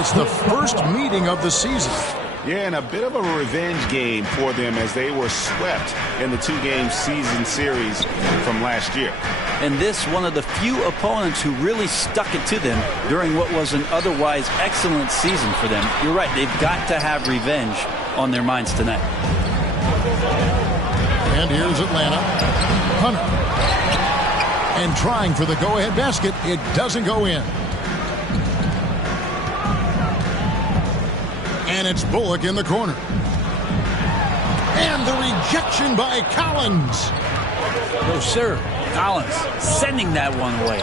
It's the first meeting of the season. Yeah, and a bit of a revenge game for them as they were swept in the two-game season series from last year. And this, one of the few opponents who really stuck it to them during what was an otherwise excellent season for them. You're right, they've got to have revenge on their minds tonight. And here's Atlanta. Hunter. And trying for the go-ahead basket. It doesn't go in. And it's Bullock in the corner. And the rejection by Collins. No, sir. Collins sending that one away.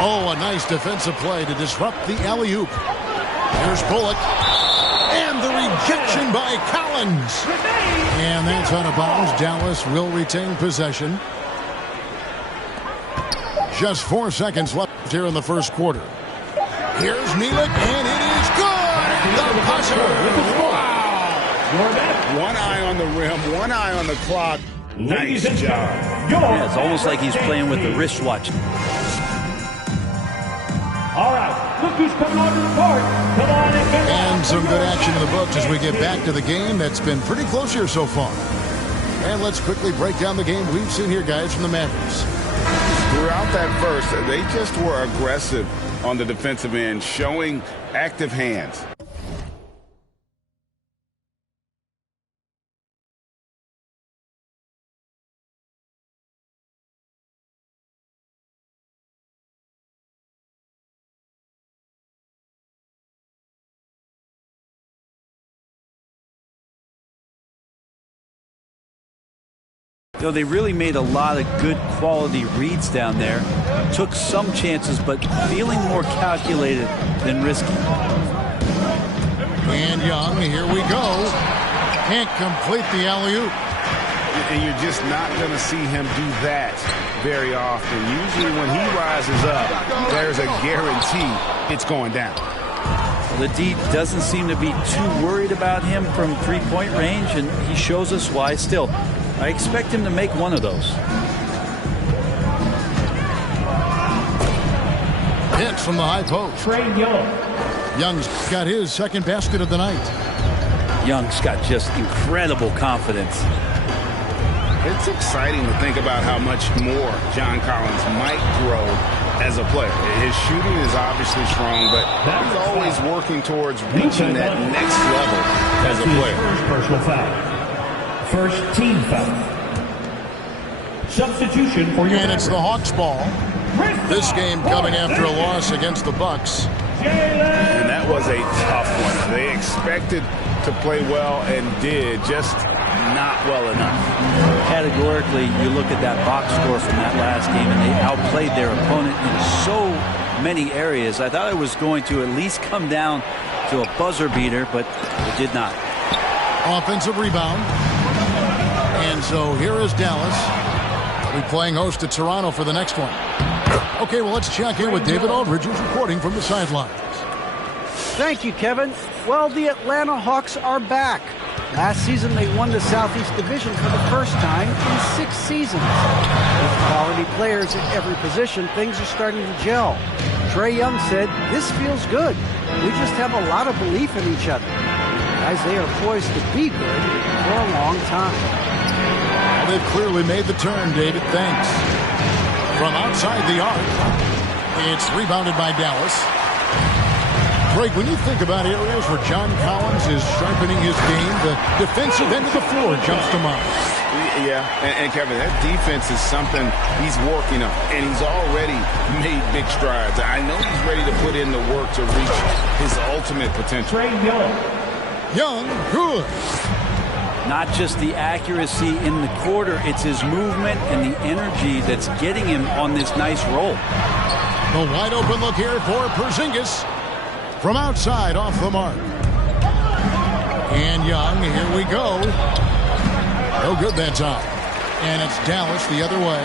Oh, a nice defensive play to disrupt the alley-oop. Here's Bullock. And the rejection by Collins. And that's out of bounds. Dallas will retain possession. Just 4 seconds left here in the first quarter. Here's Neelick, and it is good. The buzzer. Wow. One eye on the rim, one eye on the clock. Nice job. Yeah, it's almost like he's playing with the wristwatch. All right, look who's coming onto the court. Come on and some good action in the books as we get back to the game that's been pretty close here so far. And let's quickly break down the game we've seen here, guys, from the Mavericks. Throughout that verse, they just were aggressive on the defensive end, showing active hands. You know, they really made a lot of good quality reads down there. Took some chances, but feeling more calculated than risky. And Young, here we go. Can't complete the alley-oop. And you're just not going to see him do that very often. Usually when he rises up, there's a guarantee it's going down. The D doesn't seem to be too worried about him from three-point range, and he shows us why still. I expect him to make one of those. Hit from the high post. Trae Young. Young's got his second basket of the night. Young's got just incredible confidence. It's exciting to think about how much more John Collins might grow as a player. His shooting is obviously strong, but he's always working towards reaching that next level as a player. First personal foul. First team foul. Substitution for your And it's the Hawks ball. This game coming after a loss against the Bucks. And that was a tough one. They expected to play well and did, just not well enough. Categorically, you look at that box score from that last game, and they outplayed their opponent in so many areas. I thought it was going to at least come down to a buzzer beater, but it did not. Offensive rebound. And so here is Dallas. They'll be playing host to Toronto for the next one. Okay, well, let's check in with David Aldridge, who's reporting from the sidelines. Thank you, Kevin. Well, the Atlanta Hawks are back. Last season, they won the Southeast Division for the first time in 6 seasons. With quality players at every position, things are starting to gel. Trae Young said, "This feels good. We just have a lot of belief in each other." Guys, they are poised to be good for a long time. Well, they've clearly made the turn, David. Thanks. From outside the arc, it's rebounded by Dallas. Greg, when you think about areas where John Collins is sharpening his game, the defensive end of the floor jumps to mind. Yeah, and Kevin, that defense is something he's working on, and he's already made big strides. I know he's ready to put in the work to reach his ultimate potential. Trae Young. Young, good. Not just the accuracy in the quarter, it's his movement and the energy that's getting him on this nice roll. The wide open look here for Porzingis. From outside, off the mark. And Young, here we go. No good that time. And it's Dallas the other way.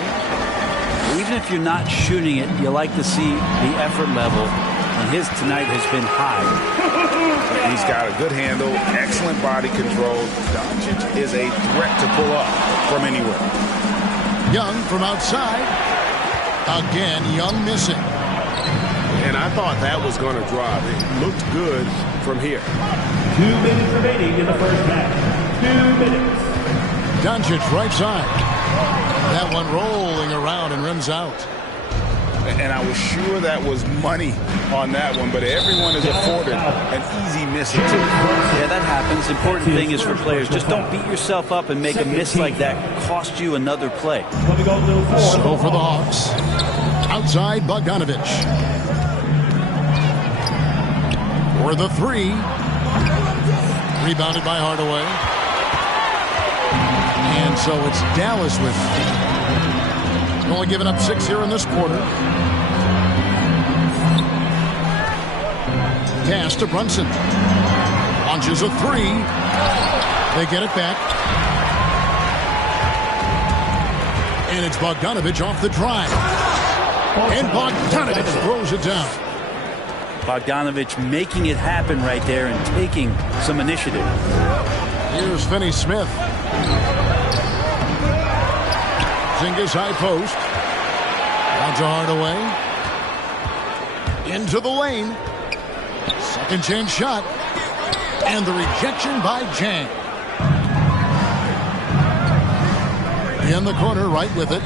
Even if you're not shooting it, you like to see the effort level. And his tonight has been high. He's got a good handle, excellent body control. Doncic is a threat to pull up from anywhere. Young from outside. Again, Young missing. And I thought that was going to drop. It looked good from here. 2 minutes remaining in the first half. 2 minutes. Doncic right side. That one rolling around and rims out. And I was sure that was money on that one, but everyone is afforded an easy miss or two. Yeah, that happens. Important thing is for players, just don't beat yourself up and make a miss like that cost you another play. So for the Hawks, outside Bogdanovich. For the three. Rebounded by Hardaway. And so it's Dallas with only giving up 6 here in this quarter. Pass to Brunson. Launches a three. They get it back. And it's Bogdanovich off the drive. And Bogdanovich throws it down. Bogdanovich making it happen right there and taking some initiative. Here's Finney-Smith. Zingas high post. Out to Hardaway. Into the lane. Second chance shot. And the rejection by Jang. In the corner, right with it.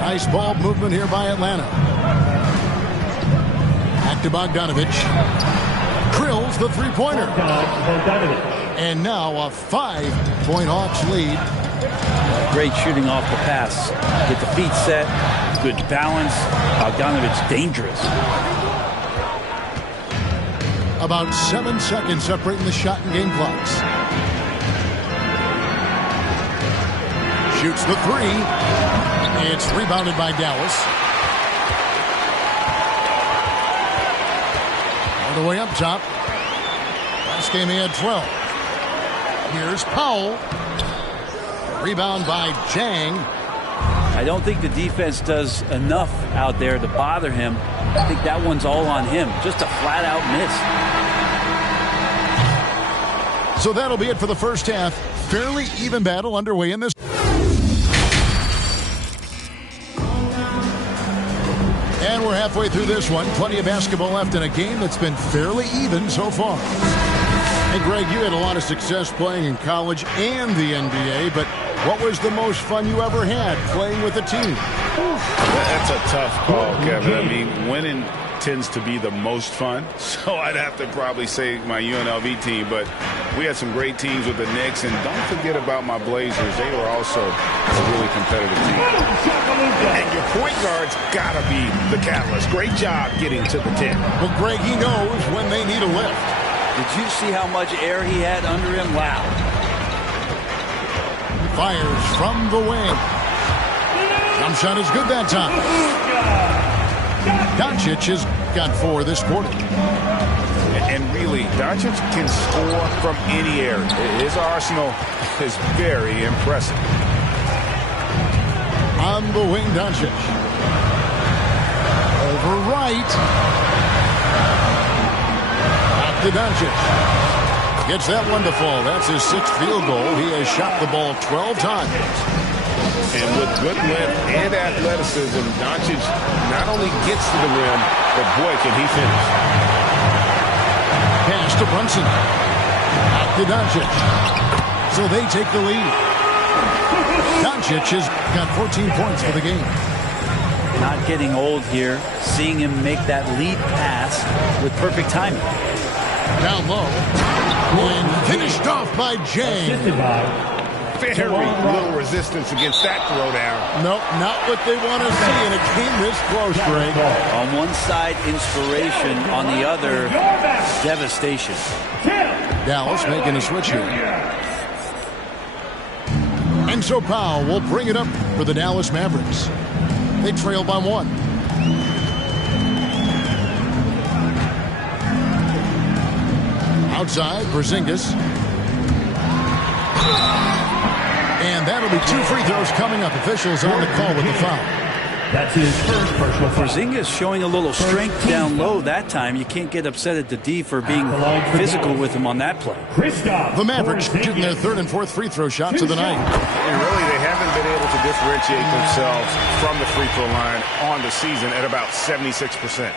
Nice ball movement here by Atlanta. Back to Bogdanovich. Drills the three-pointer. And now a 5-point Hawks lead. Great shooting off the pass. Get the feet set. Good balance. Bogdanovich dangerous. About 7 seconds separating the shot and game clocks. Shoots the three. It's rebounded by Dallas. All the way up top. Last game he had 12. Here's Powell. Rebound by Jang. I don't think the defense does enough out there to bother him. I think that one's all on him. Just a flat-out miss. So that'll be it for the first half. Fairly even battle underway in this. And we're halfway through this one. Plenty of basketball left in a game that's been fairly even so far. Hey, Greg, you had a lot of success playing in college and the NBA, but what was the most fun you ever had playing with a team? That's a tough call, Kevin. I mean, winning tends to be the most fun, so I'd have to probably say my UNLV team, but we had some great teams with the Knicks, and don't forget about my Blazers. They were also a really competitive team. And your point guard's got to be the catalyst. Great job getting to the 10. Well, Greg, he knows when they need a lift. Did you see how much air he had under him? Wow. Fires from the wing. Jump shot is good that time. Doncic has got 4 this quarter. And really, Doncic can score from any area. His arsenal is very impressive. On the wing, Doncic. Over right. Back to Doncic. Gets that one to fall. That's his 6th field goal. He has shot the ball 12 times. And with good length and athleticism, Doncic not only gets to the rim, but boy, can he finish. Pass to Brunson. Back to Doncic. So they take the lead. Doncic has got 14 points for the game. Not getting old here. Seeing him make that lead pass with perfect timing. Down low. And finished off by Jang. Very little resistance against that throwdown. Nope, not what they want to see in a game this close, Greg. On one side, inspiration. On the other, devastation. Dallas making a switch here. And so Powell will bring it up for the Dallas Mavericks. They trail by 1. Outside, Porzingis. And that'll be 2 free throws coming up. Officials on the call with the foul. That's his first personal foul. Porzingis showing a little strength down low that time. You can't get upset at the D for being physical with him on that play. The Mavericks shooting their third and fourth free throw shots of the night. And really, they haven't been able to differentiate themselves from the free throw line on the season at about 76%.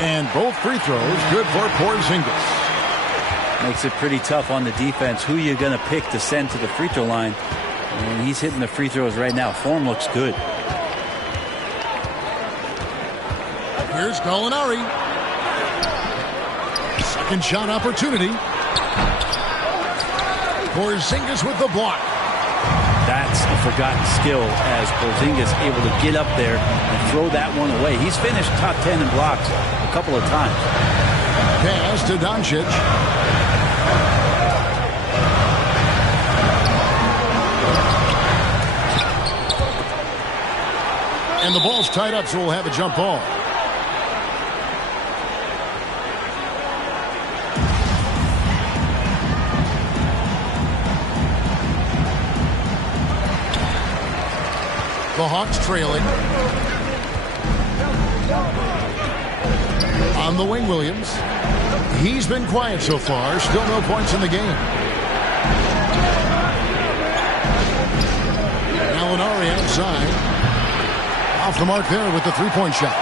And both free throws good for Porzingis. Makes it pretty tough on the defense. Who you're going to pick to send to the free throw line. And he's hitting the free throws right now. Form looks good. Here's Gallinari. Second shot opportunity. Porzingis with the block. That's a forgotten skill as Porzingis able to get up there and throw that one away. He's finished top 10 in blocks a couple of times. Pass to Doncic. And the ball's tied up, so we'll have a jump ball. The Hawks trailing. On the wing, Williams. He's been quiet so far. Still no points in the game. Gallinari outside. Off the mark there with the three-point shot.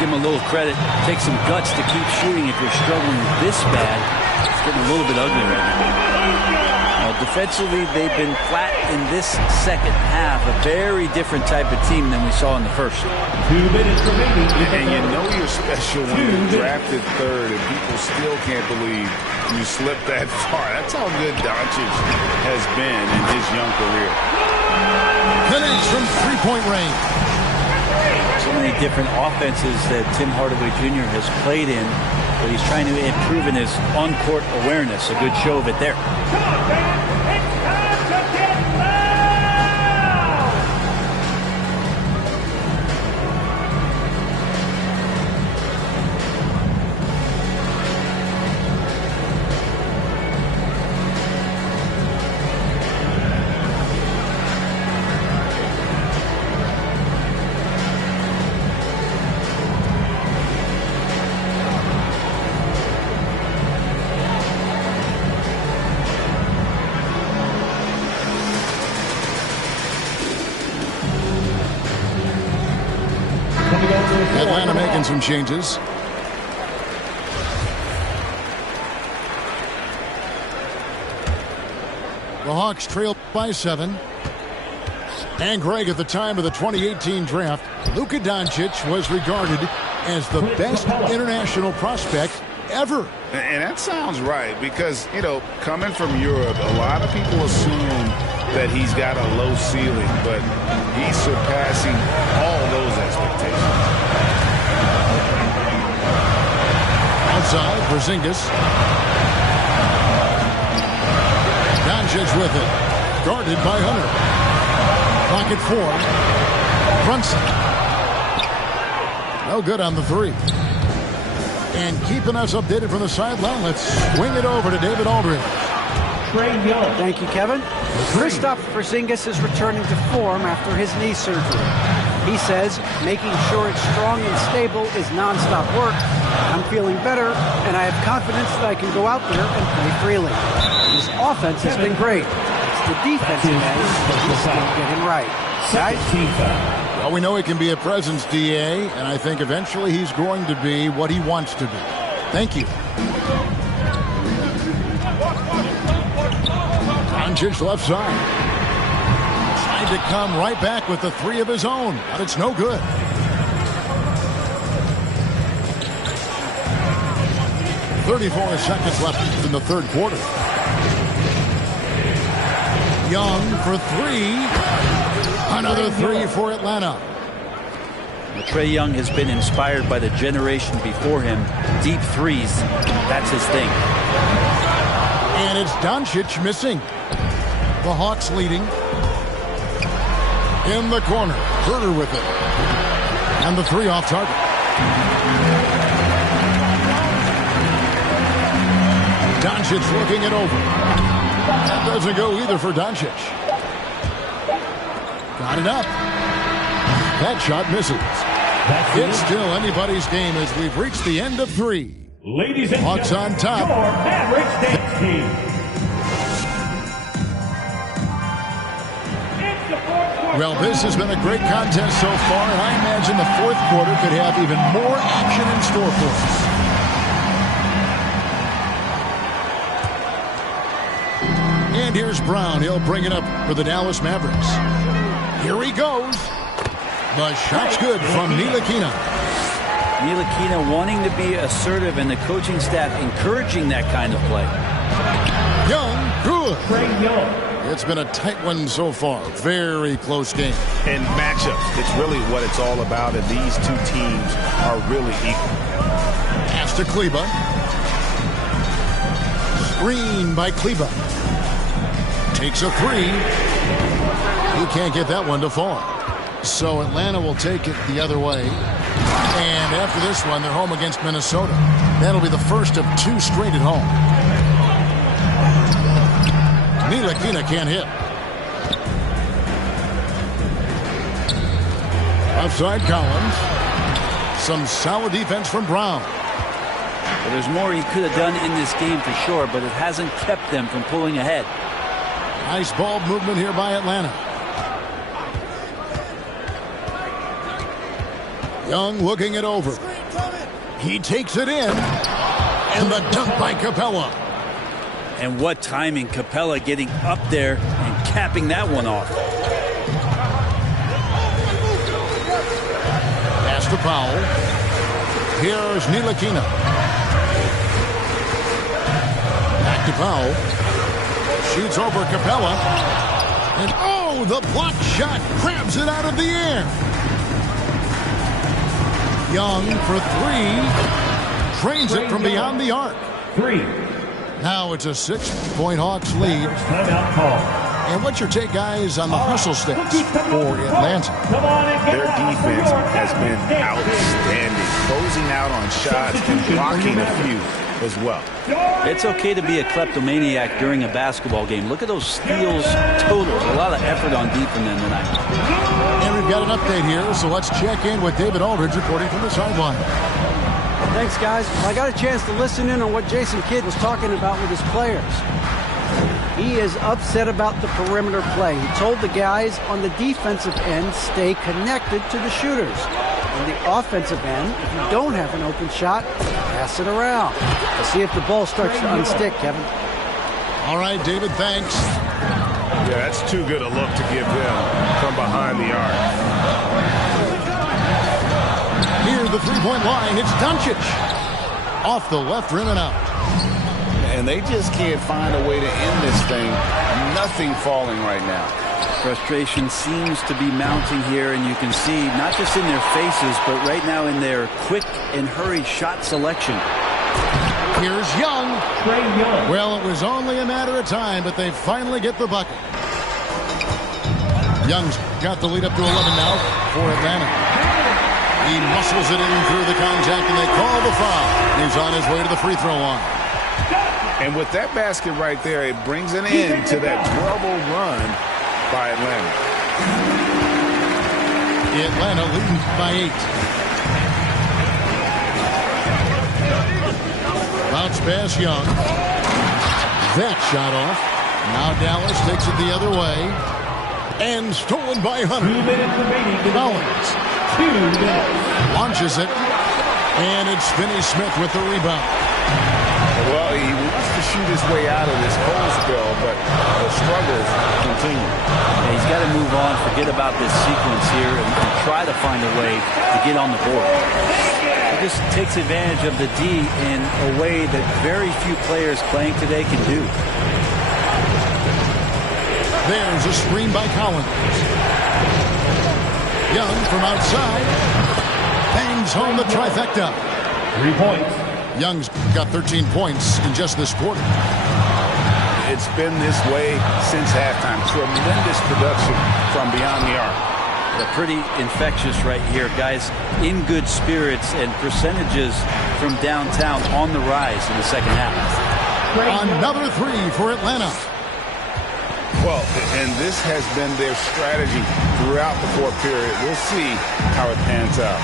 Give him a little credit. Take some guts to keep shooting if you're struggling this bad. It's getting a little bit ugly right now. Defensively, they've been flat in this second half. A very different type of team than we saw in the first. 2 minutes remaining. And you know you're special when you're drafted third and people still can't believe you slipped that far. That's how good Doncic has been in his young career. Connects from three-point range. So many different offenses that Tim Hardaway Jr. has played in, but he's trying to improve in his on-court awareness. A good show of it there. Atlanta making some changes. The Hawks trail by 7. And Greg, at the time of the 2018 draft, Luka Doncic was regarded as the best international prospect ever. And that sounds right because, you know, coming from Europe, a lot of people assume that he's got a low ceiling, but he's surpassing all those expectations. Outside, Porzingis. Doncic with it. Guarded by Hunter. Clock at 4. Brunson. No good on the three. And keeping us updated from the sideline, let's swing it over to David Aldridge. Trae Young. Thank you, Kevin. Kristaps Porzingis is returning to form after his knee surgery. He says making sure it's strong and stable is nonstop work. I'm feeling better, and I have confidence that I can go out there and play freely. His offense has been great. It's the defensive end that he's still getting right. Guys? Well, we know he can be a presence, DA, and I think eventually he's going to be what he wants to be. Thank you. Doncic left side. Trying to come right back with the three of his own, but it's no good. .34 seconds left in the third quarter. Young for three. Another three for Atlanta. Trae Young has been inspired by the generation before him. Deep threes, that's his thing. And it's Doncic missing. The Hawks leading. In the corner. Turner with it. And the three off target. Doncic looking it over. That doesn't go either for Doncic. Got it up. That shot misses. It's still anybody's game as we've reached the end of 3. Ladies and Hawks on top. your Mavericks dance team. It's the fourth quarter. Well, this has been a great contest so far, and I imagine the fourth quarter could have even more action in store for us. And here's Brown. He'll bring it up for the Dallas Mavericks. Here he goes. The shot's good from Ntilikina. Ntilikina wanting to be assertive, and the coaching staff encouraging that kind of play. Young, good. Trae Young. It's been a tight one so far. Very close game. And matchups, it's really what it's all about, and these two teams are really equal. Pass to Kleber. Screen by Kleber. Takes a 3. He can't get that one to fall. So Atlanta will take it the other way. And after this one, they're home against Minnesota. That'll be the first of 2 straight at home. Ntilikina can't hit. Outside Collins. Some solid defense from Brown. Well, there's more he could have done in this game for sure, but it hasn't kept them from pulling ahead. Nice ball movement here by Atlanta. Young looking it over. He takes it in. And the dunk by Capella. And what timing, Capella getting up there and capping that one off. Pass to Powell. Here's Ntilikina. Back to Powell. Shoots over Capella. And oh, the block shot grabs it out of the air. Young for 3. Trains it from beyond the arc. 3. Now it's a 6-point Hawks lead. Timeout call. And what's your take, guys, on the hustle stats for Atlanta? Come on and get Their on the defense board. has been outstanding, closing out on shots and blocking a few as well. It's okay to be a kleptomaniac during a basketball game. Look at those steals totals. A lot of effort on deep from them tonight. And we've got an update here, so let's check in with David Aldridge reporting from the sideline. Thanks, guys. I got a chance to listen in on what Jason Kidd was talking about with his players. He is upset about the perimeter play. He told the guys on the defensive end stay connected to the shooters. On the offensive end, if you don't have an open shot, pass it around. Let's see if the ball starts to unstick, Kevin. All right, David, thanks. Yeah, that's too good a look to give them from behind the arc. Near the three-point line, it's Doncic. Off the left rim and out. And they just can't find a way to end this thing. Nothing falling right now. Frustration seems to be mounting here, and you can see not just in their faces, but right now in their quick and hurried shot selection. Here's Young. Trae Young. Well, it was only a matter of time, but they finally get the bucket. Young's got the lead up to 11 now for Atlanta. He muscles it in through the contact, and they call the foul. He's on his way to the free throw line. And with that basket right there, it brings an end to that 12-0 run by Atlanta. Atlanta leading by 8. Bounce pass, Young. That shot off. Now Dallas takes it the other way. And stolen by Hunter. 2 minutes remaining. Collins 2 minutes. launches it. And it's Finney Smith with the rebound. Well, he wants to shoot his way out of this cold spell, but the struggles continue. Yeah, he's got to move on, forget about this sequence here, and try to find a way to get on the board. He just takes advantage of the D in a way that very few players playing today can do. There's a screen by Collins. Young from outside. Bangs home the trifecta. 3 points. Young's got 13 points in just this quarter. It's been this way since halftime. Tremendous production from beyond the arc. They're pretty infectious right here. Guys in good spirits, and percentages from downtown on the rise in the second half. Another 3 for Atlanta. Well, and this has been their strategy throughout the fourth period. We'll see how it pans out.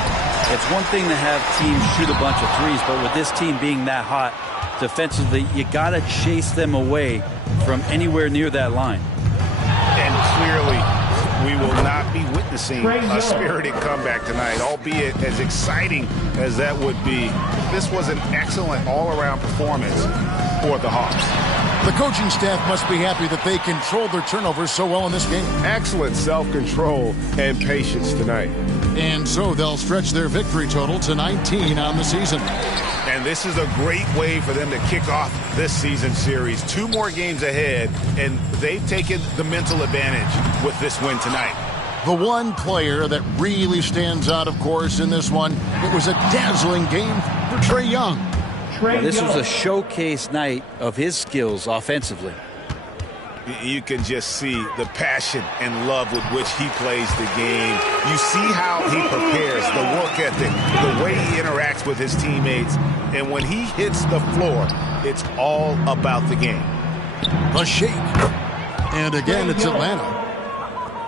It's one thing to have teams shoot a bunch of threes, but with this team being that hot defensively, you got to chase them away from anywhere near that line. And clearly, we will not be witnessing a spirited comeback tonight, albeit as exciting as that would be. This was an excellent all-around performance for the Hawks. The coaching staff must be happy that they controlled their turnovers so well in this game. Excellent self-control and patience tonight. And so they'll stretch their victory total to 19 on the season. And this is a great way for them to kick off this season series. 2 more games ahead, and they've taken the mental advantage with this win tonight. The one player that really stands out, of course, in this one, it was a dazzling game for Trae Young. This was a showcase night of his skills offensively. You can just see the passion and love with which he plays the game. You see how he prepares, the work ethic, the way he interacts with his teammates. And when he hits the floor, it's all about the game. The shake. And again, it's Atlanta.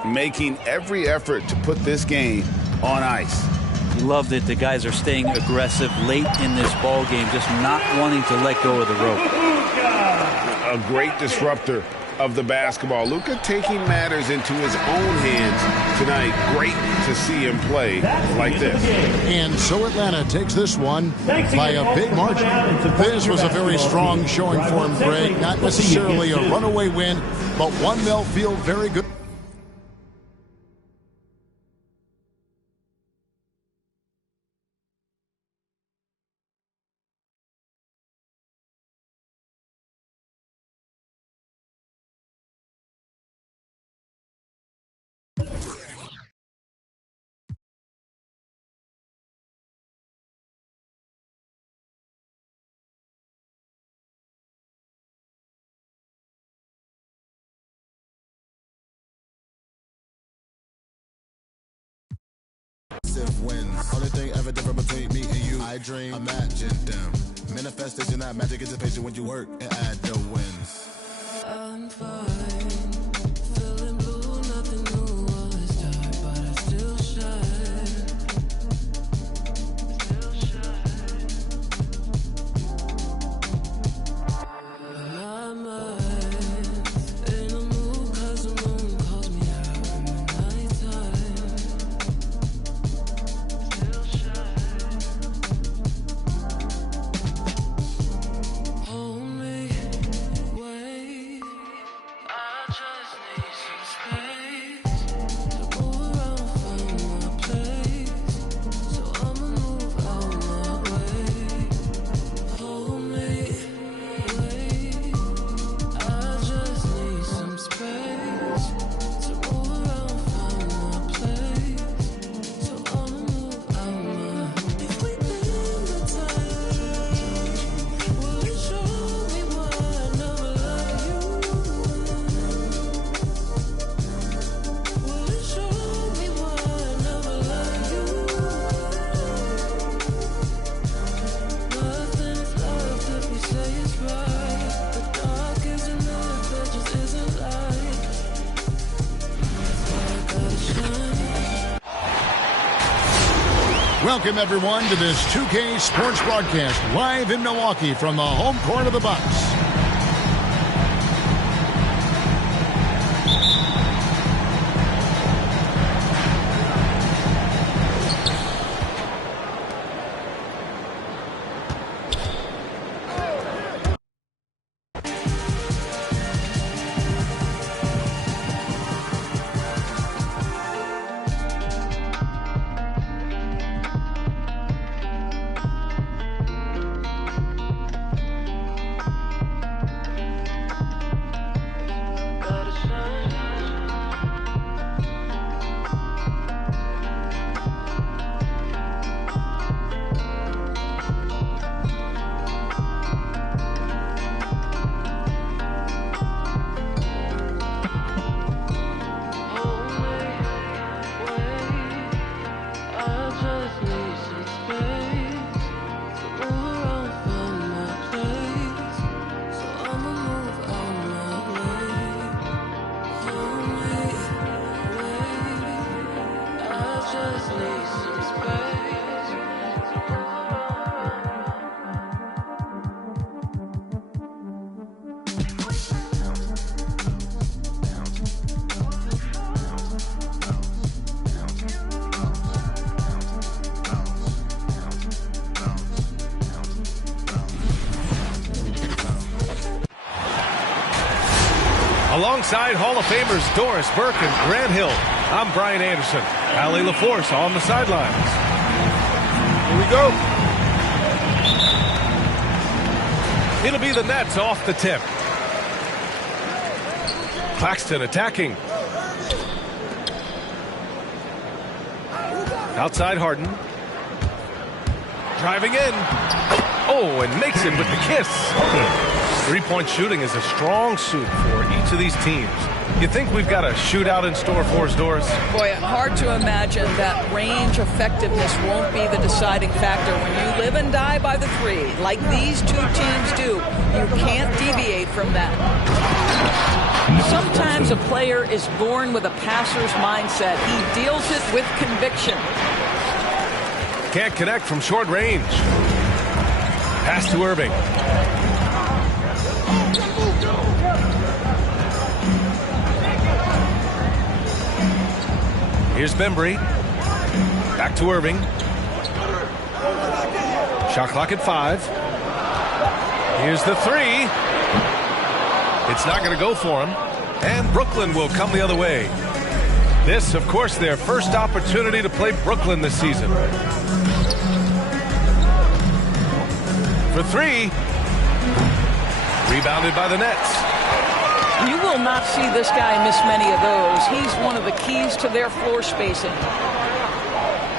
Making every effort to put this game on ice. Love that the guys are staying aggressive late in this ball game, just not wanting to let go of the rope. A great disruptor of the basketball. Luka taking matters into his own hands tonight. Great to see him play like this. And so Atlanta takes this one by a big margin. This was a very strong showing for him, Greg. Not necessarily a runaway win, but one they'll feel very good. Wins. Only thing ever different between me and you, I dream, imagine them. Manifestation, that magic is patient when you work and add the wins. I'm fine, feeling blue, nothing new, all is dark, but I still shine. My mind's in a mood 'cause the moon calls me out in the nighttime. Hold me, wait, I just need some space to move around, find my place, so I'ma move out my way. Hold me, wait, I just need some space to move around, find my place, so I'ma move out my. If we bend the time, will it show me why I never loved you? Will it show me why I never loved you? Nothing's left if we say it's right. The dark isn't enough, there just isn't light. That's why I gotta shine. Welcome, everyone, to this 2K Sports broadcast live in Milwaukee from the home court of the Bucks. Alongside Hall of Famers Doris Burke and Grant Hill, I'm Brian Anderson. Allie LaForce on the sidelines. Here we go. It'll be the Nets off the tip. Claxton attacking. Outside Harden. Driving in. Oh, and makes it with the kiss. Three-point shooting is a strong suit for each of these teams. You think we've got a shootout in store for us, Doris? Boy, hard to imagine that range effectiveness won't be the deciding factor when you live and die by the three, like these two teams do. You can't deviate from that. Sometimes a player is born with a passer's mindset. He deals it with conviction. Can't connect from short range. Pass to Irving. Here's Bembry. Back to Irving. Shot clock at 5. Here's the 3. It's not going to go for him. And Brooklyn will come the other way. This, of course, their first opportunity to play Brooklyn this season. For 3. Rebounded by the Nets. You will not see this guy miss many of those. He's one of the keys to their floor spacing.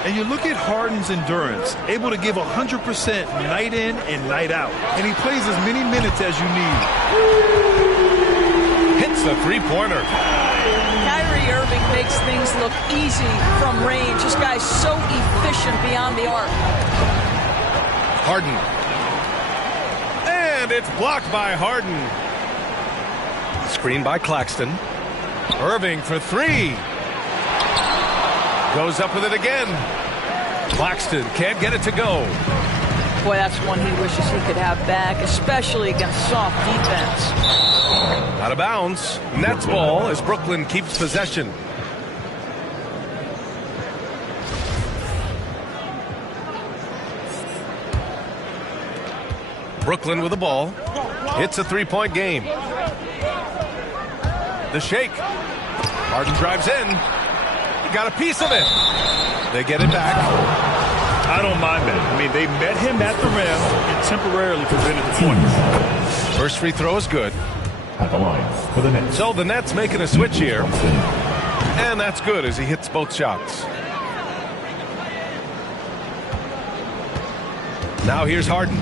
And you look at Harden's endurance, able to give 100% night in and night out. And he plays as many minutes as you need. Hits the three-pointer. Kyrie Irving makes things look easy from range. This guy's so efficient beyond the arc. Harden. And it's blocked by Harden. Screen by Claxton. Irving for 3. Goes up with it again. Claxton can't get it to go. Boy, that's one he wishes he could have back, especially against soft defense. Out of bounds. Nets ball as Brooklyn keeps possession. Brooklyn with the ball. It's a three-point game. The shake. Harden drives in. He got a piece of it. They get it back. I don't mind that. I mean, they met him at the rim and temporarily prevented the point. First free throw is good. At the line for the Nets. So the Nets making a switch here. And that's good as he hits both shots. Now here's Harden.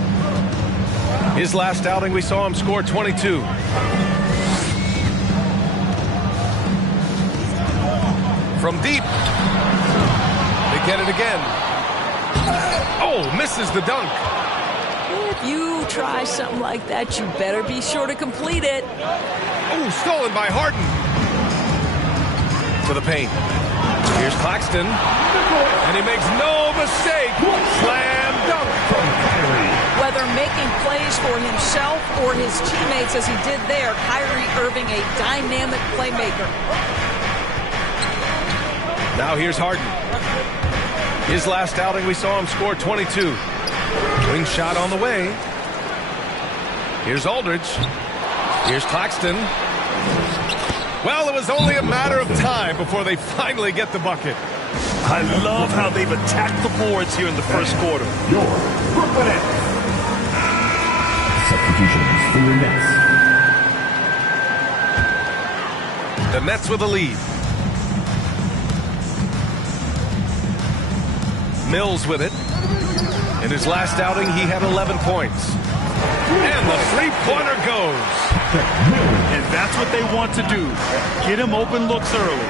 His last outing, we saw him score 22. From deep. They get it again. Oh, misses the dunk. If you try something like that, you better be sure to complete it. Oh, stolen by Harden. To the paint. Here's Claxton. And he makes no mistake. Slam dunk from Kyrie. Whether making plays for himself or his teammates as he did there, Kyrie Irving, a dynamic playmaker. Now here's Harden. His last outing, we saw him score 22. Wing shot on the way. Here's Aldridge. Here's Claxton. Well, it was only a matter of time before they finally get the bucket. I love how they've attacked the boards here in the first quarter. Your Brooklyn Nets. Substitutions for your Nets. The Nets with a lead. Mills with it. In his last outing, he had 11 points. And the three-pointer goes. And that's what they want to do. Get him open looks early.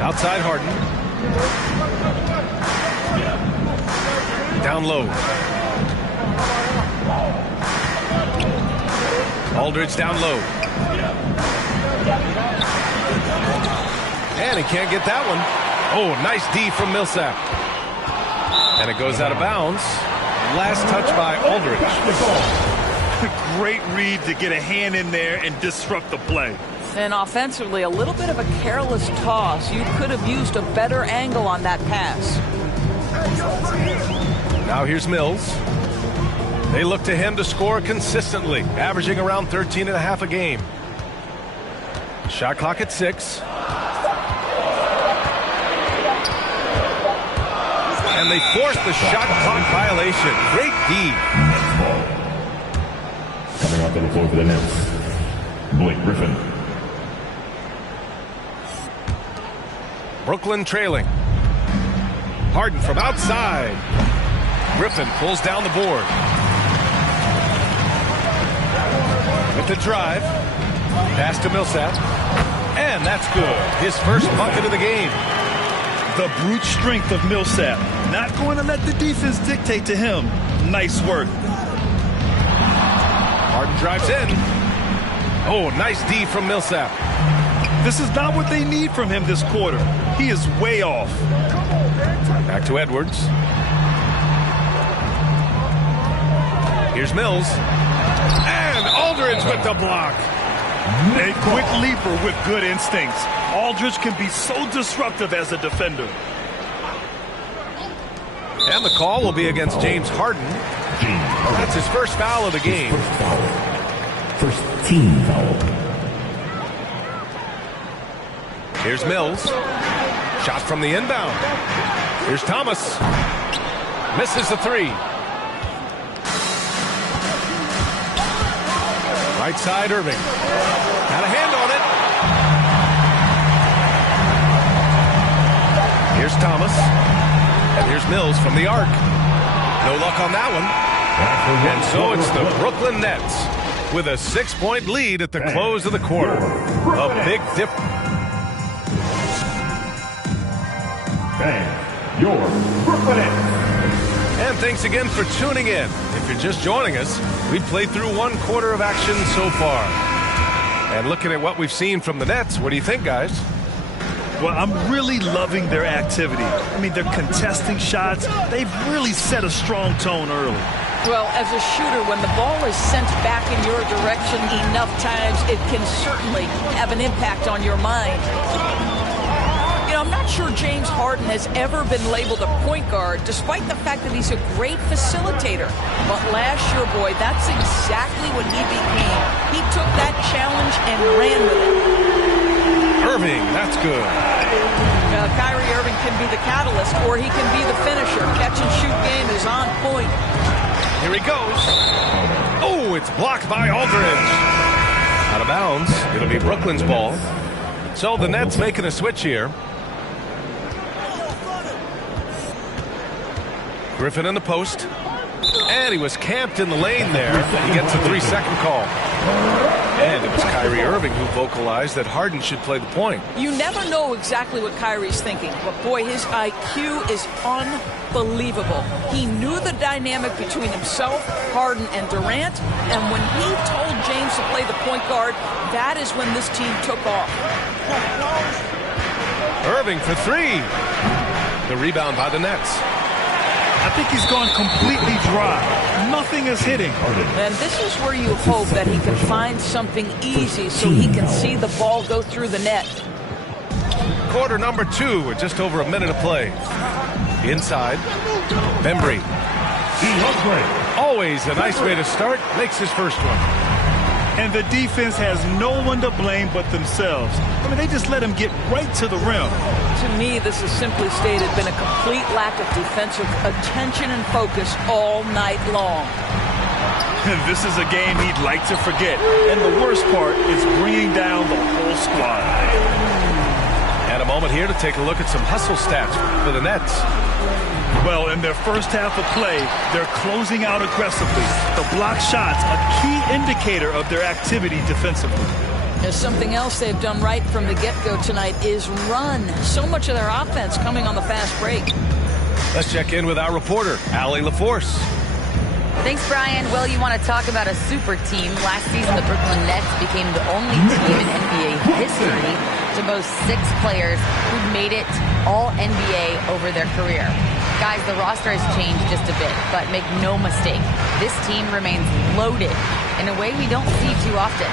Outside Harden. Down low. Aldridge down low. And he can't get that one. Oh, nice D from Millsap. And it goes out of bounds. Last touch by Aldridge. Great read to get a hand in there and disrupt the play. And offensively, a little bit of a careless toss. You could have used a better angle on that pass. Now here's Mills. They look to him to score consistently, averaging around 13.5 a game. Shot clock at 6. And they force the shot clock violation. Great D. Coming off the floor for the Nets, Blake Griffin. Brooklyn trailing. Harden from outside. Griffin pulls down the board. With the drive. Pass to Millsap. And that's good. His first bucket of the game. The brute strength of Millsap. Not going to let the defense dictate to him. Nice work. Harden drives in. Oh, nice D from Millsap. This is not what they need from him this quarter. He is way off. Back to Edwards. Here's Mills. And Aldridge with the block. A quick leaper with good instincts. Aldridge can be so disruptive as a defender. And the call will be against James Harden. That's his first foul of the game. First team foul. Here's Mills. Shot from the inbound. Here's Thomas. Misses the 3. Right side, Irving. Got a hand on it. Here's Thomas. And here's Mills from the arc. No luck on that one. And so it's the Brooklyn Nets with a 6-point lead at the close of the quarter. A big difference. Bang, your Brooklyn Nets. And thanks again for tuning in. If you're just joining us, we've played through 1 quarter of action so far. And looking at what we've seen from the Nets, what do you think, guys? Well, I'm really loving their activity. I mean, they're contesting shots. They've really set a strong tone early. Well, as a shooter, when the ball is sent back in your direction enough times, it can certainly have an impact on your mind. You know, I'm not sure James Harden has ever been labeled a point guard, despite the fact that he's a great facilitator. But last year, boy, that's exactly what he became. He took that challenge and ran with it. Irving, that's good. Kyrie Irving can be the catalyst, or he can be the finisher. Catch-and-shoot game is on point. Here he goes. Oh, it's blocked by Aldridge. Out of bounds. It'll be Brooklyn's ball. So the Nets making a switch here. Griffin in the post. And he was camped in the lane there. He gets a 3-second call. And it was Kyrie Irving who vocalized that Harden should play the point. You never know exactly what Kyrie's thinking, but boy, his IQ is unbelievable. He knew the dynamic between himself, Harden, and Durant, and when he told James to play the point guard, that is when this team took off. Irving for 3. The rebound by the Nets. I think he's gone completely dry. Nothing is hitting. And this is where you hope that he can find something easy so he can see the ball go through the net. Quarter number 2 with just over a minute of play. Inside, Bembry. Always a nice way to start. Makes his first one. And the defense has no one to blame but themselves. I mean, they just let him get right to the rim. To me, this has simply stated been a complete lack of defensive attention and focus all night long. This is a game he'd like to forget. And the worst part is bringing down the whole squad. And a moment here to take a look at some hustle stats for the Nets. Well, in their first half of play, they're closing out aggressively. The block shots, a key indicator of their activity defensively. There's something else they've done right from the get-go tonight is run. So much of their offense coming on the fast break. Let's check in with our reporter, Allie LaForce. Thanks, Brian. Well, you want to talk about a super team. Last season, the Brooklyn Nets became the only team in NBA history to boast 6 players who've made it all NBA over their career. Guys, the roster has changed just a bit, but make no mistake, this team remains loaded in a way we don't see too often.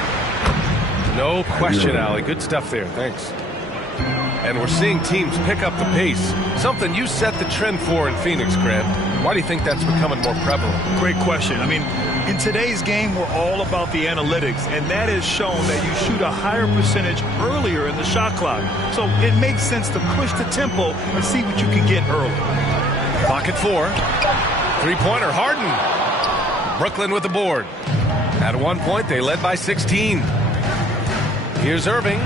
No question, Allie. Good stuff there. Thanks. And we're seeing teams pick up the pace, something you set the trend for in Phoenix, Grant. Why do you think that's becoming more prevalent? Great question. I mean, in today's game, we're all about the analytics, and that has shown that you shoot a higher percentage earlier in the shot clock. So it makes sense to push the tempo and see what you can get early. Pocket 4. Three-pointer, Harden. Brooklyn with the board. At one point, they led by 16. Here's Irving.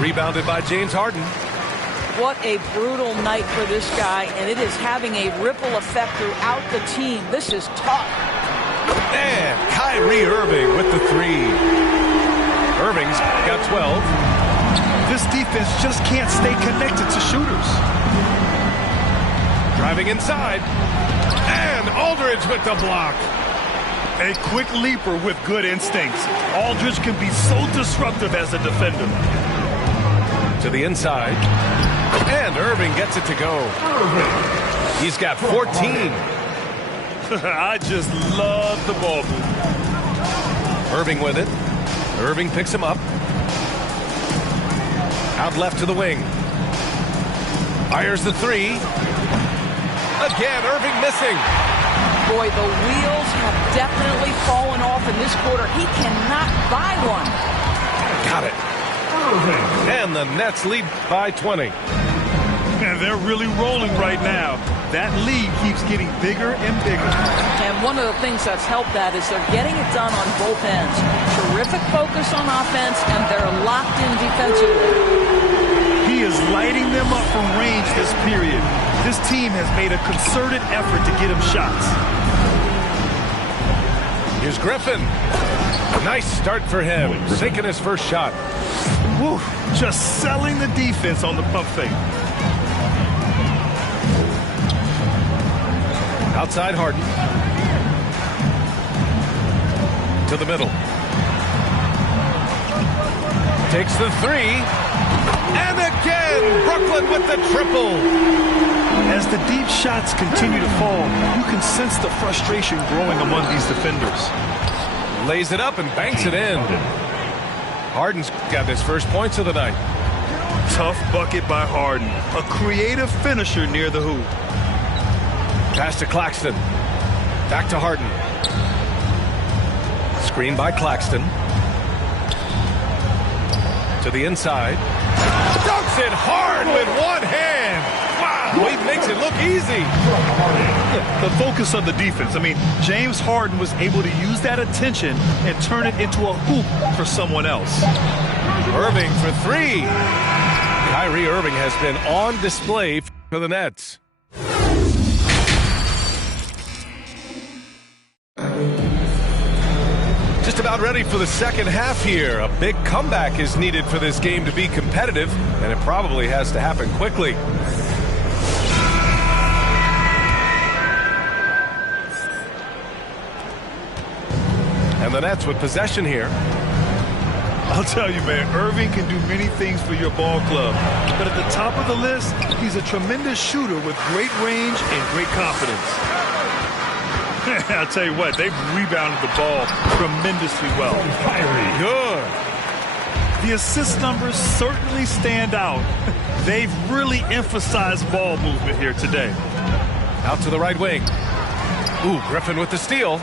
Rebounded by James Harden. What a brutal night for this guy, and it is having a ripple effect throughout the team. This is tough. And Kyrie Irving with the 3. Irving's got 12. This defense just can't stay connected to shooters. Driving inside. And Aldridge with the block. A quick leaper with good instincts. Aldridge can be so disruptive as a defender. To the inside. And Irving gets it to go. He's got 14. I just love the ball move. Irving with it. Irving picks him up. Out left to the wing. Fires the 3. Again, Irving missing. Boy, the wheels have definitely fallen off in this quarter. He cannot buy one. Got it. And the Nets lead by 20. And they're really rolling right now. That lead keeps getting bigger and bigger. And one of the things that's helped that is they're getting it done on both ends. Terrific focus on offense, and they're locked in defensively. He is lighting them up from range this period. This team has made a concerted effort to get him shots. Here's Griffin. Nice start for him. Sinking his first shot. Woo, just selling the defense on the pump fake. Outside Harden. To the middle. Takes the 3. And again, Brooklyn with the triple. As the deep shots continue to fall, you can sense the frustration growing among these defenders. Lays it up and banks it in. Harden's got his first points of the night. Tough bucket by Harden. A creative finisher near the hoop. Pass to Claxton. Back to Harden. Screen by Claxton. To the inside. Dunks it hard with one hand. Wow, he makes it look easy. The focus of the defense. I mean, James Harden was able to use that attention and turn it into a hoop for someone else. Irving for 3. Kyrie Irving has been on display for the Nets. Just about ready for the second half here. A big comeback is needed for this game to be competitive, and it probably has to happen quickly. And the Nets with possession here. I'll tell you, man, Irving can do many things for your ball club. But at the top of the list, he's a tremendous shooter with great range and great confidence. I'll tell you what, they've rebounded the ball tremendously well. Good. The assist numbers certainly stand out. They've really emphasized ball movement here today. Out to the right wing. Ooh, Griffin with the steal.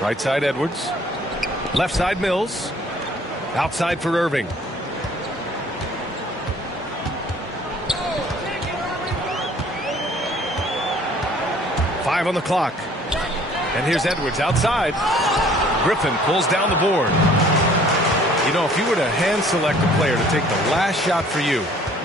Right side, Edwards. Left side, Mills. Outside for Irving. Five on the clock. And here's Edwards outside. Griffin pulls down the board. You know, if you were to hand select a player to take the last shot for you,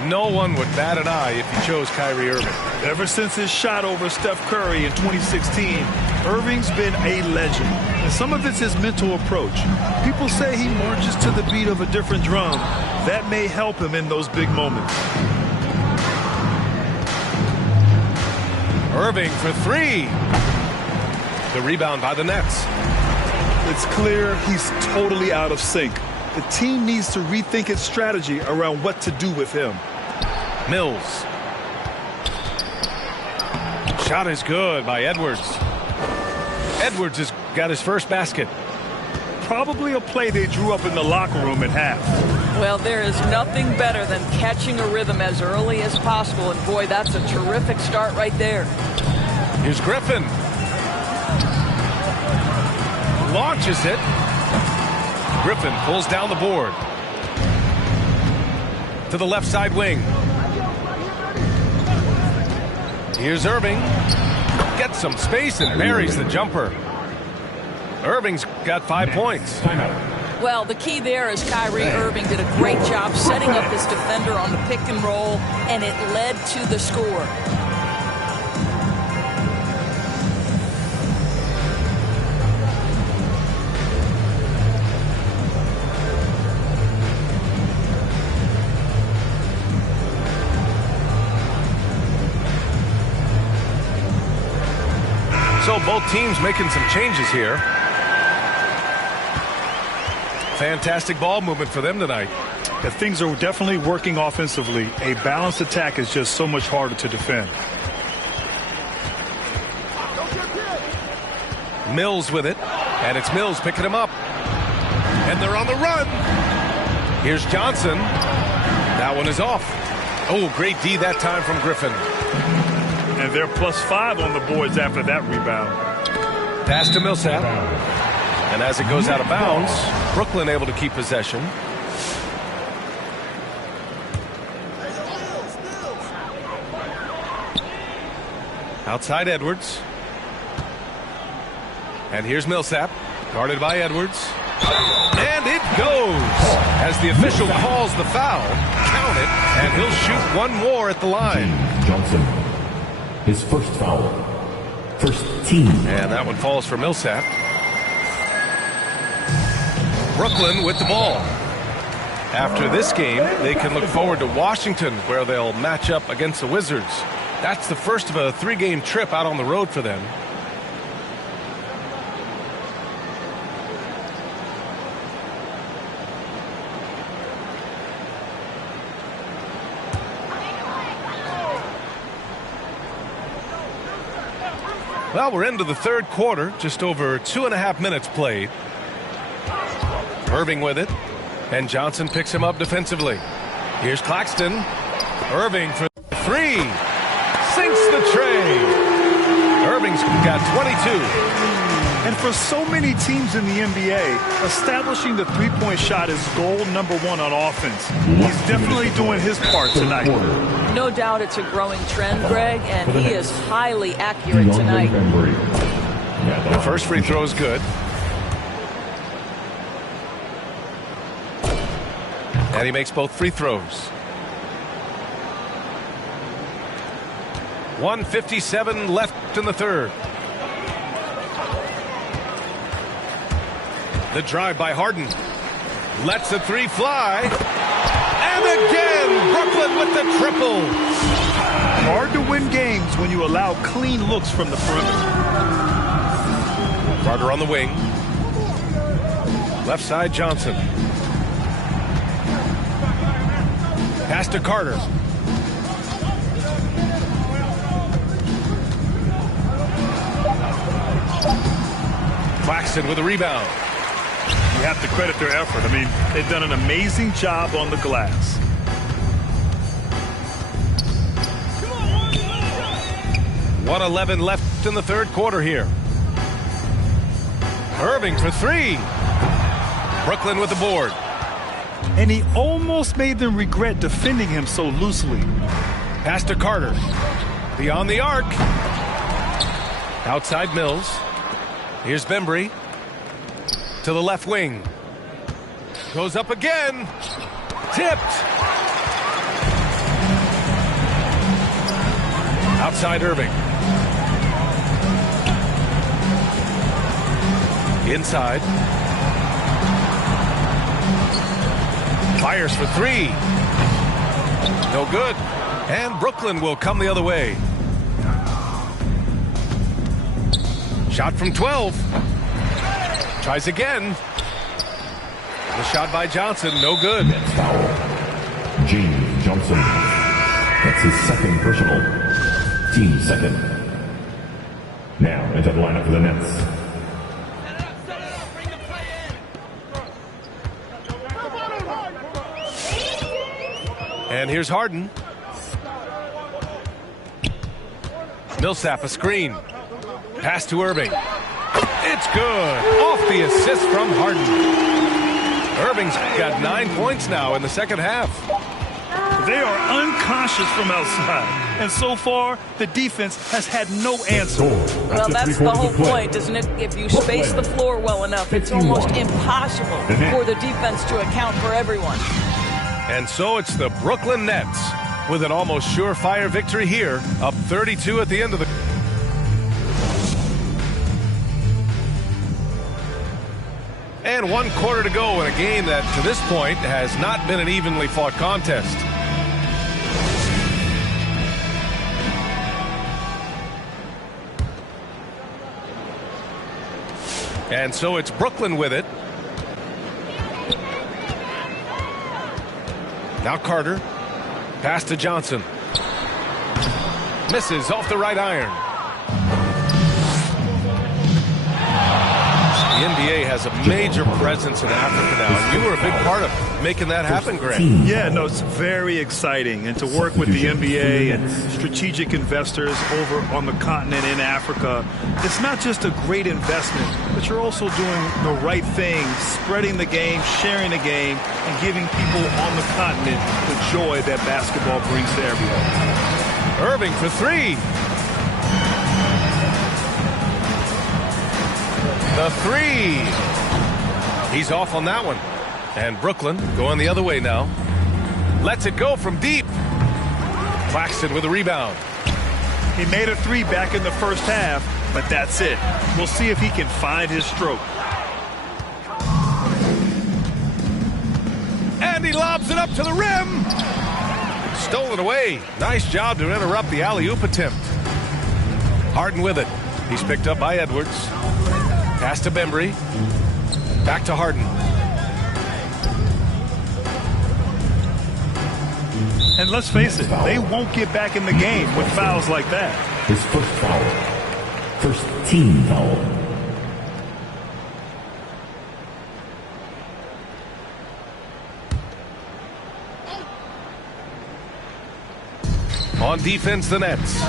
no one would bat an eye if you chose Kyrie Irving. Ever since his shot over Steph Curry in 2016, Irving's been a legend. And some of it's his mental approach. People say he marches to the beat of a different drum. That may help him in those big moments. Irving for 3. The rebound by the Nets. It's clear he's totally out of sync. The team needs to rethink its strategy around what to do with him. Mills. Shot is good by Edwards. Edwards has got his first basket. probably a play they drew up in the locker room at half. Well, there is nothing better than catching a rhythm as early as possible, and boy, that's a terrific start right there. Here's Griffin. Launches it. Griffin pulls down the board. To the left side wing. Here's Irving. Gets some space and buries the jumper. Irving's got 5 points. Well, the key there is Kyrie Irving did a great job setting up his defender on the pick and roll, and it led to the score. So both teams making some changes here. Fantastic ball movement for them tonight. Yeah, things are definitely working offensively. A balanced attack is just so much harder to defend. Mills with it, and it's Mills picking him up. And they're on the run. Here's Johnson. That one is off. Oh, great D that time from Griffin. And they're +5 on the boards after that rebound. Pass to Millsap. And as it goes out of bounds, Brooklyn able to keep possession. Outside Edwards. And here's Millsap, guarded by Edwards. And it goes! As the official calls the foul, count it, and he'll shoot one more at the line. Johnson, his first foul. First team. And that one falls for Millsap. Brooklyn with the ball. After this game, they can look forward to Washington, where they'll match up against the Wizards. That's the first of a 3-game trip out on the road for them. Well, we're into the third quarter, just over 2.5 minutes played. Irving with it, and Johnson picks him up defensively. Here's Claxton. Irving for 3. Sinks the tray. Irving's got 22. And for so many teams in the NBA, establishing the three-point shot is goal number 1 on offense. He's definitely doing his part tonight. No doubt it's a growing trend, Greg, and he is highly accurate tonight. The first free throw is good. And he makes both free throws. 1:57 left in the third. The drive by Harden. Lets the 3 fly. And again, Brooklyn with the triple. Hard to win games when you allow clean looks from the perimeter. Carter on the wing. Left side, Johnson. Pass to Carter. Claxton with a rebound. You have to credit their effort. I mean, they've done an amazing job on the glass. .111 left in the third quarter here. Irving for 3. Brooklyn with the board. And he almost made them regret defending him so loosely. Pass to Carter. Beyond the arc. Outside Mills. Here's Bembry. To the left wing. Goes up again. Tipped. Outside Irving. Inside. Fires for 3. No good. And Brooklyn will come the other way. Shot from 12. Tries again. The shot by Johnson, no good. Foul. James Johnson. That's his second personal. Team second. Now into the lineup for the Nets. And here's Harden. Millsap a screen. Pass to Irving. It's good. Off the assist from Harden. Irving's got 9 points now in the second half. They are unconscious from outside. And so far, the defense has had no answer. Well, that's the whole point, isn't it? If you space the floor well enough, it's almost impossible for the defense to account for everyone. And so it's the Brooklyn Nets with an almost surefire victory here, up 32 at the end of the... And 1 quarter to go in a game that, to this point, has not been an evenly fought contest. And so it's Brooklyn with it. Now Carter. Pass to Johnson. Misses off the right iron. The NBA has a major presence in Africa now, and you were a big part of making that happen, Grant. Yeah, no, it's very exciting. And to work with the NBA and strategic investors over on the continent in Africa, it's not just a great investment, but you're also doing the right thing, spreading the game, sharing the game, and giving people on the continent the joy that basketball brings to everyone. Irving for three. The three. He's off on that one. And Brooklyn going the other way now. Lets it go from deep. Claxton with a rebound. He made a three back in the first half, but that's it. We'll see if he can find his stroke. And he lobs it up to the rim. Stolen away. Nice job to interrupt the alley-oop attempt. Harden with it. He's picked up by Edwards. Pass to Bembry. Back to Harden. And let's face it, they won't get back in the game with fouls like that. His first foul. First team foul. On defense, the Nets.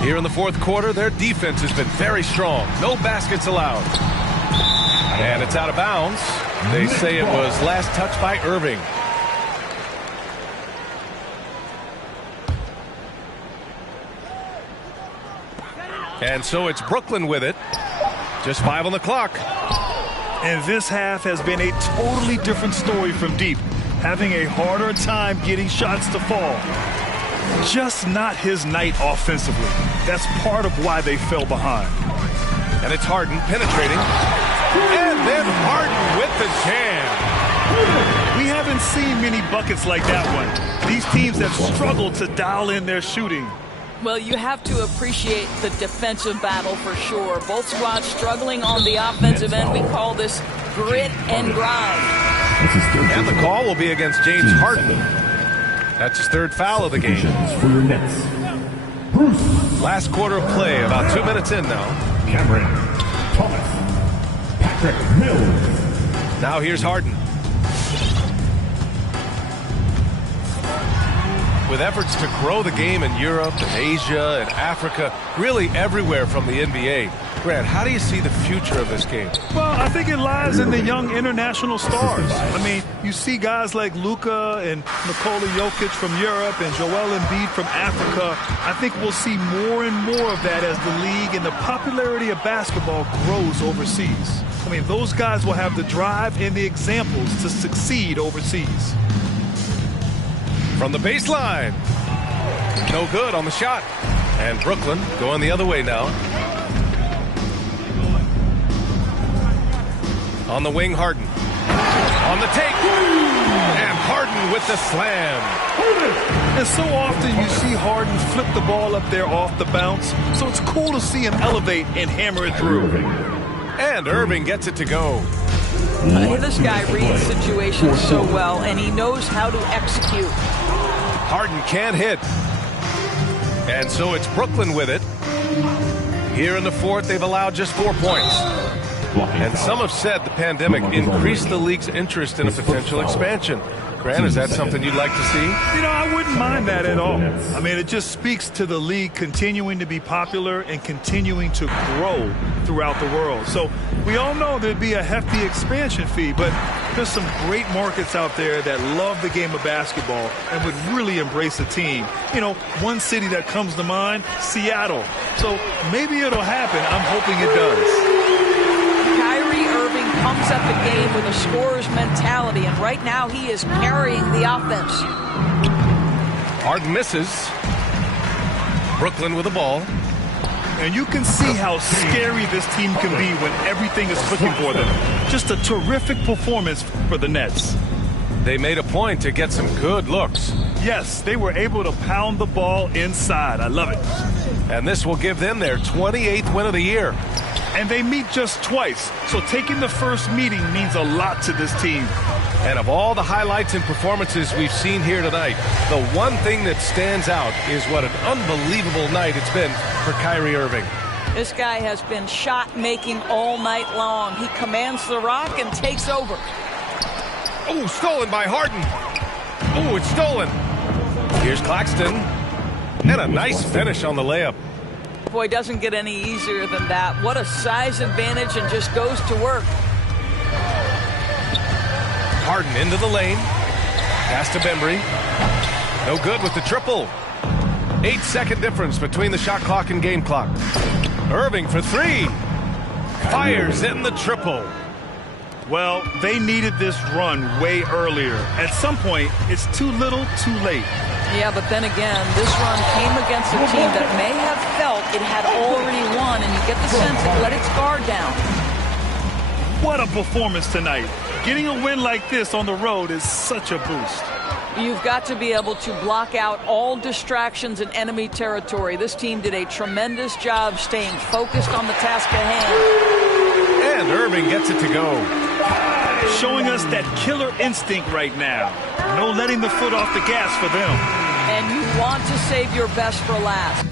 Here in the fourth quarter, their defense has been very strong. No baskets allowed. And it's out of bounds. They say it was last touched by Irving. And so it's Brooklyn with it. Just 5 on the clock. And this half has been a totally different story from deep. Having a harder time getting shots to fall. Just not his night offensively. That's part of why they fell behind. And it's Harden penetrating. And then Harden with the jam. We haven't seen many buckets like that one. These teams have struggled to dial in their shooting. Well, you have to appreciate the defensive battle for sure. Both squads struggling on the offensive end. We call this grit and grind. And the call will be against James Harden. That's his third foul of the game. For your Nets. Bruce. Last quarter of play, about 2 minutes in now. Cameron Thomas. Patrick Mills. Now here's Harden. With efforts to grow the game in Europe and Asia and Africa, really everywhere from the NBA. Grant, how do you see the future of this game? Well, I think it lies in the young international stars. I mean, you see guys like Luka and Nikola Jokic from Europe and Joel Embiid from Africa. I think we'll see more and more of that as the league and the popularity of basketball grows overseas. I mean, those guys will have the drive and the examples to succeed overseas. From the baseline. No good on the shot. And Brooklyn going the other way now. On the wing, Harden. On the take. And Harden with the slam. And so often you see Harden flip the ball up there off the bounce. So it's cool to see him elevate and hammer it through. And Irving gets it to go. This guy reads situations so well, and he knows how to execute. Harden can't hit. And so it's Brooklyn with it. Here in the fourth, they've allowed just 4 points. And some have said the pandemic increased the league's interest in a potential expansion. Grant, is that something you'd like to see? You know, I wouldn't mind that at all. I mean, it just speaks to the league continuing to be popular and continuing to grow throughout the world. So we all know there'd be a hefty expansion fee, but there's some great markets out there that love the game of basketball and would really embrace the team. You know, one city that comes to mind, Seattle. So maybe it'll happen. I'm hoping it does. Kyrie Irving comes at the game with a scorer's mentality, and right now he is carrying the offense. Harden misses. Brooklyn with the ball. And you can see how scary this team can be when everything is clicking for them. Just a terrific performance for the Nets. They made a point to get some good looks. Yes, they were able to pound the ball inside. I love it. And this will give them their 28th win of the year. And they meet just twice, so taking the first meeting means a lot to this team. And of all the highlights and performances we've seen here tonight, the one thing that stands out is what an unbelievable night it's been for Kyrie Irving. This guy has been shot-making all night long. He commands the rock and takes over. Oh, stolen by Harden. Oh, it's stolen. Here's Claxton. And a nice finish on the layup. Boy, doesn't get any easier than that. What a size advantage, and just goes to work. Harden into the lane. Pass to Bembry. No good with the triple. 8-second difference between the shot clock and game clock. Irving for three. Fires in the triple. Well, they needed this run way earlier. At some point, it's too little, too late. Yeah, but then again, this run came against a team that may have felt it had already won, and you get the sense it let its guard down. What a performance tonight. Getting a win like this on the road is such a boost. You've got to be able to block out all distractions in enemy territory. This team did a tremendous job staying focused on the task at hand. And Irving gets it to go. Showing us that killer instinct right now. No letting the foot off the gas for them. And you want to save your best for last.